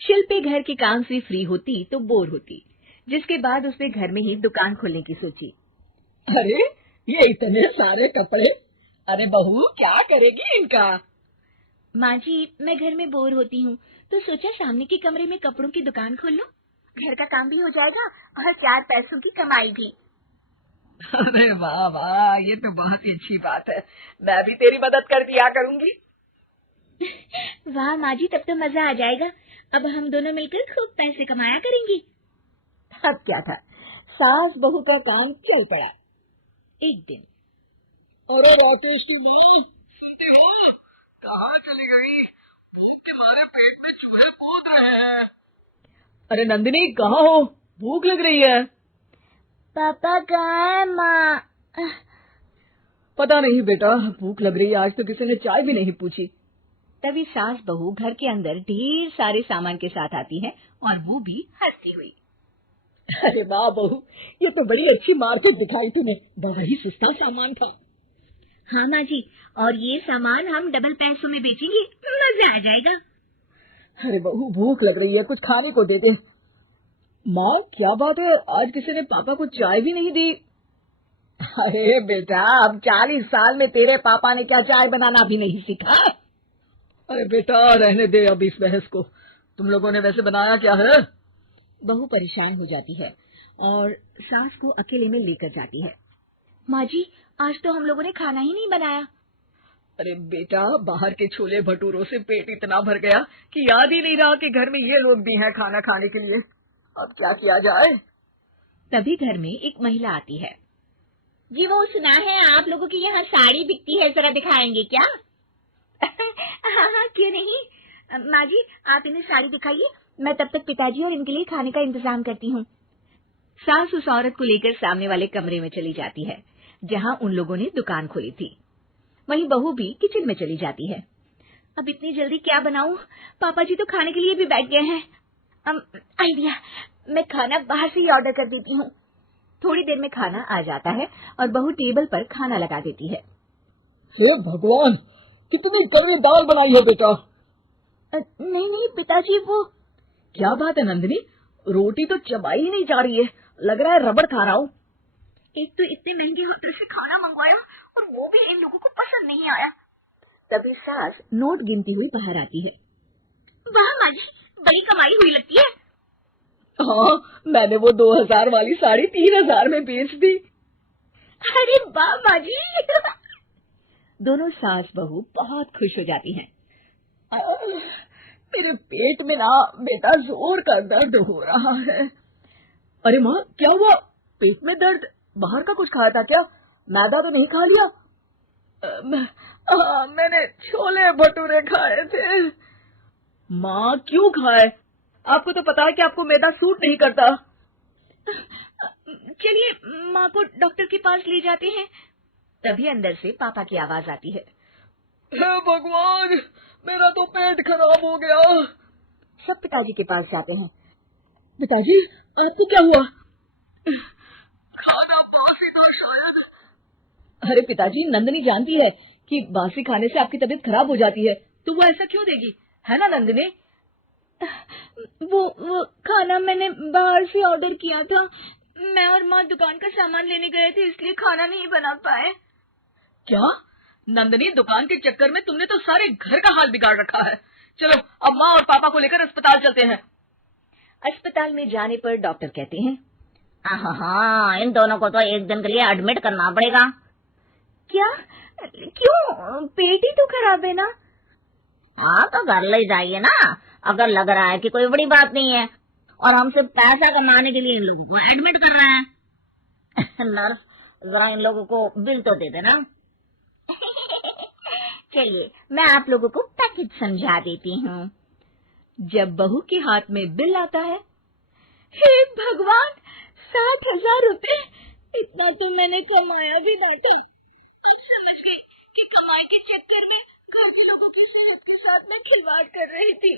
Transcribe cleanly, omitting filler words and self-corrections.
शिल्पी घर के काम से फ्री होती तो बोर होती, जिसके बाद उसने घर में ही दुकान खोलने की सोची। अरे ये इतने सारे कपड़े, अरे बहू क्या करेगी इनका? माँ जी, मैं घर में बोर होती हूँ तो सोचा सामने के कमरे में कपड़ों की दुकान खोल लो। घर का काम भी हो जाएगा और 4 पैसों की कमाई भी। अरे वाह वाह, ये तो बहुत ही अच्छी बात है। मैं भी तेरी मदद कर दिया करूंगी। वाह माँ जी, तब तो मजा आ जाएगा। अब हम दोनों मिलकर खूब पैसे कमाया करेंगी। अब क्या था, सास बहू का काम चल पड़ा। एक दिन, अरे राकेश की माँ, सुनते हो? कहाँ चली गई? भूख के मारे पेट में चूहे कूद रहे हैं। अरे नंदिनी, कहाँ हो? भूख लग रही है। पापा कहाँ है माँ? पता नहीं बेटा, भूख लग रही है। आज तो किसी ने चाय भी नहीं पूछी। तभी सास बहू घर के अंदर ढेर सारे सामान के साथ आती है और वो भी हंसती हुई। अरे वाह बहू, ये तो बड़ी अच्छी मार्केट दिखाई तूने। बड़ा ही सस्ता सामान था। हाँ माँ जी, और ये सामान हम डबल पैसों में बेचेंगे, मजा आ जाएगा। अरे बहू, भूख लग रही है, कुछ खाने को दे दे। माँ क्या बात है, आज किसी ने पापा को चाय भी नहीं दी? अरे बेटा, अब 40 साल में तेरे पापा ने क्या चाय बनाना भी नहीं सीखा? अरे बेटा रहने दे अब इस बहस को। तुम लोगों ने वैसे बनाया क्या है? बहू परेशान हो जाती है और सास को अकेले में लेकर जाती है। माँ जी, आज तो हम लोगों ने खाना ही नहीं बनाया। अरे बेटा, बाहर के छोले भटूरों से पेट इतना भर गया कि याद ही नहीं रहा कि घर में ये लोग भी हैं खाना खाने के लिए। अब क्या किया जाए? तभी घर में एक महिला आती है। जी, वो सुना है आप लोगों की यहाँ साड़ी बिकती है, जरा दिखाएंगे क्या? हाँ हाँ, क्यों नहीं। माँ जी, आप इन्हें साड़ी दिखाइए, मैं तब तक पिताजी और इनके लिए खाने का इंतजाम करती हूँ। सास उस औरत को लेकर सामने वाले कमरे में चली जाती है, जहाँ उन लोगों ने दुकान खोली थी। वहीं बहू भी किचन में चली जाती है। अब इतनी जल्दी क्या बनाऊं? पापा जी तो खाने के लिए भी बैठ गए हैं। आइडिया, मैं खाना बाहर से ही ऑर्डर कर देती हूँ। थोड़ी देर में खाना आ जाता है और बहू टेबल पर खाना लगा देती है। हे भगवान, कितनी कड़वी दाल बनाई है बेटा। नहीं नहीं पिताजी, वो क्या बात है नंदिनी, रोटी तो चबाई ही नहीं जा रही है, लग रहा है रबड़ खा रहा हूँ। एक तो इतने महंगे होटल से खाना मंगवाया और वो भी इन लोगों को पसंद नहीं आया। तभी सास नोट गिनती हुई बाहर आती है। वाह माँ जी, बड़ी कमाई हुई लगती है। हाँ, मैंने वो 2000 वाली साड़ी 3000 में बेच दी। अरे वाह माँ जी। दोनों सास बहू बहुत खुश हो जाती हैं। मेरे पेट में ना बेटा जोर का दर्द हो रहा है। अरे माँ, क्या हुआ? पेट में दर्द? बाहर का कुछ खाया था क्या? मैदा तो नहीं खा लिया? मैंने छोले भटूरे खाए थे। माँ क्यों खाए? आपको तो पता है कि आपको मैदा सूट नहीं करता। चलिए माँ को डॉक्टर के पास ले जाते हैं। तभी अंदर से पापा की आवाज आती है। हे भगवान, मेरा तो पेट खराब हो गया। सब पिताजी के पास जाते हैं। पिताजी, आपको क्या हुआ? खाना बासी था शायद। अरे पिताजी, नंदिनी जानती है कि बासी खाने से आपकी तबीयत खराब हो जाती है, तो वो ऐसा क्यों देगी, है ना नंदिनी? वो खाना मैंने बाहर से ऑर्डर किया था। मैं और माँ दुकान का सामान लेने गए थे, इसलिए खाना नहीं बना पाए। क्या नंदिनी, दुकान के चक्कर में तुमने तो सारे घर का हाल बिगाड़ रखा है। चलो अब माँ और पापा को लेकर अस्पताल चलते हैं। अस्पताल में जाने पर डॉक्टर कहते हैं, हाँ, इन दोनों को तो एक दिन के लिए एडमिट करना पड़ेगा। क्या? क्यों? पेट ही तो खराब है ना। हाँ, तो घर ले जाइए ना, अगर लग रहा है कि कोई बड़ी बात नहीं है और हम सिर्फ पैसा कमाने के लिए इन लोगों को एडमिट कर रहे हैं। नर्स, जरा इन लोगों को बिल तो दे देना। चलिए मैं आप लोगों को पैकेज समझा देती हूँ। जब बहू के हाथ में बिल आता है, हे भगवान, 60,000 रुपए! इतना तो मैंने कमाया भी ना था। अब समझ गई कि कमाई के चक्कर में घर के लोगों की सेहत के साथ मैं खिलवाड़ कर रही थी।